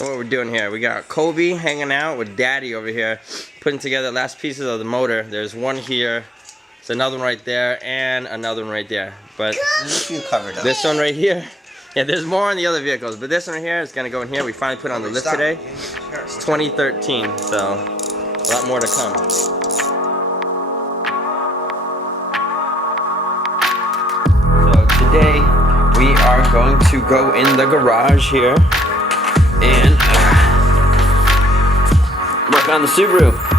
what we're doing here. We got Kobe hanging out with Daddy over here, putting together the last pieces of the motor. There's one here, there's another one right there, and another one right there. But there's a few covered up. This one right here, yeah, there's more on the other vehicles, but this one right here is gonna go in here. We finally put it on the list today. It's 2013, so a lot more to come. So today we are going to go in the garage here and work on the Subaru.